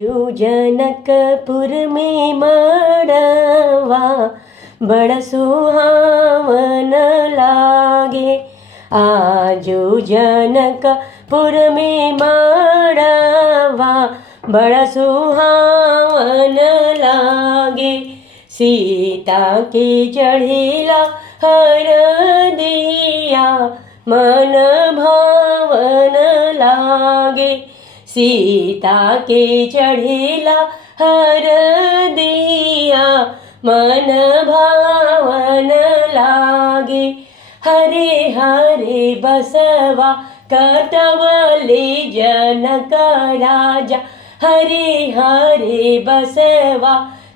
जो जनकपुर में मड़वा बड़ा सुहावन लागे। आजो जनकपुर में मड़वा बड़ा सुहावन लागे। सीता के चढ़ेला हरदिया मन भावन लागे। सीता के चढ़ेला हरदिया मन भावन लागे। हरे हरे बसवा कटवले जनक राजा। हरे हरे बसवा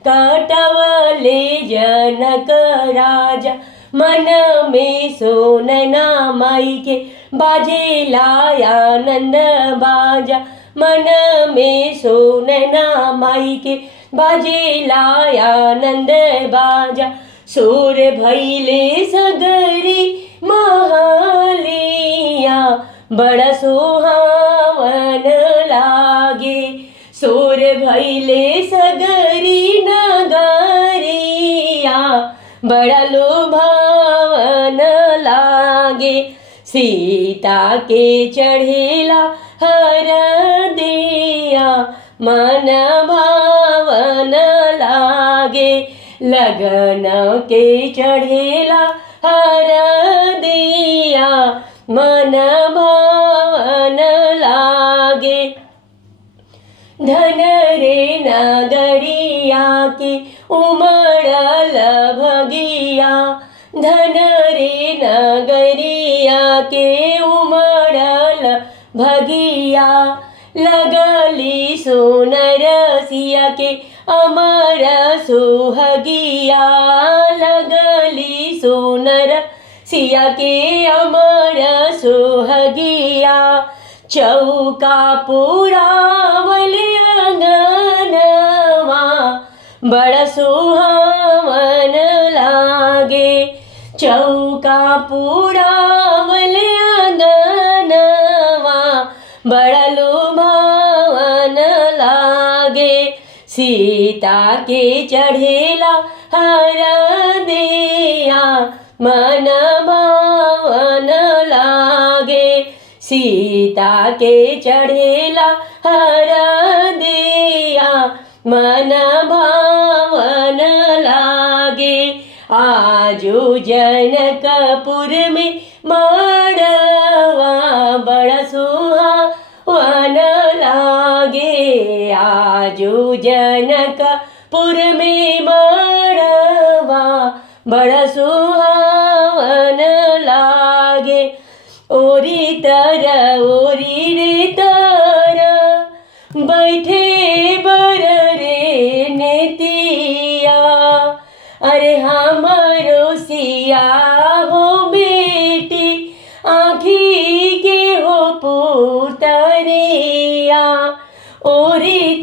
कटवले जनक राजा। मन में सोनना माई के बाजे लाया आनंद बाजा। मन में सोनना माई के बाजे लाया आनंद बाजा। सुर भैले सगरी महालिया बड़ा सुहावन लागे। सुर भैले सगरी नगरिया बड़ा लुभावन लागे। सीता के चढ़ेला हरदिया मन भावन लागे। लगन के चढ़ेला हरदिया मन भावन लागे। धन रे नगरिया की उमड़ल भगिया। धन रे नगरिया के उमड़ल भगिया। लगली सोनर सिया के अमर सुहगिया। लगली सोनर सिया के अमर सुहगिया। चौका पुरावले अंगनवा बड़ा सुहावन लागे। चौका पुरावले अंगनवा बड़ा लुभावन लागे। सीता के चढ़ेला हरदिया मन भावन लागे। सीता के चढ़ेला हरदिया मन भावन लागे। आजो जनकपुर में मड़वा बड़ा सुहावन लागे। आजो जनकपुर में मड़वा बड़ा सुहावन लागे। ओरी रे तर बैठे बर रे नेतिया। अरे हमारो सिया हो बेटी आँखी के हो पुतरिया। ओरी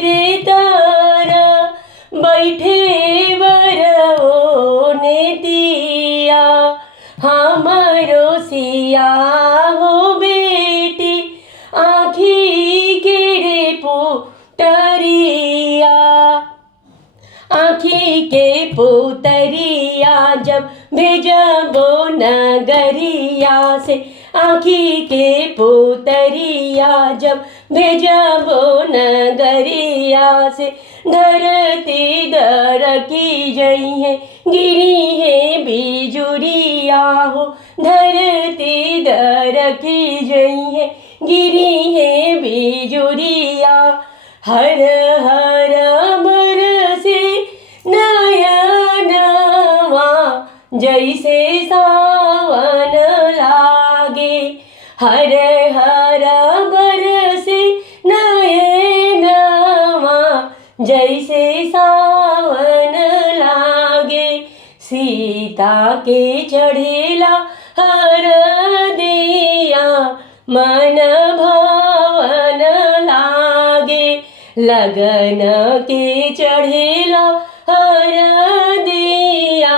रे तर बैठे बर ओ नेतिया। हमारो सिया हो बेटी आँखी के रे पुतरिया। आँखी के पुतरिया जब भेजबो नगरिया से। आँखी के पुतरिया जब भेजबो नगरिया से। धरती दर की जई है गिरी है बिजुरिया हो। धरती दर की जई है गिरी है बिजुरिया। हर हर बरसे नयनवा जैसे सावन लागे। हर हर बरसे नयनवा जैसे सावन लागे। सीता के चढ़ेला हरदिया मन भावन लागे। लगन के चढ़ेला हरदिया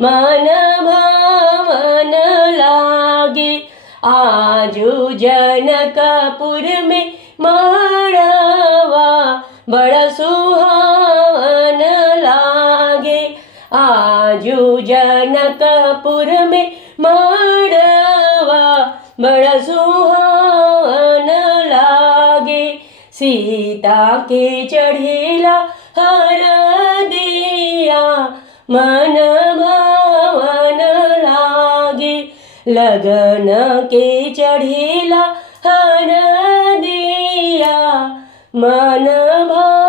मन भावन लागे। आजो जनकपुर में माड़ा बड़ा सुहावन लागे। आजू जनकपुर में मड़वा बड़ा सुहावन लागे। सीता के चढ़ेला हरदिया मन भावन लागे। लगन के चढ़ेला हरदिया मन भावन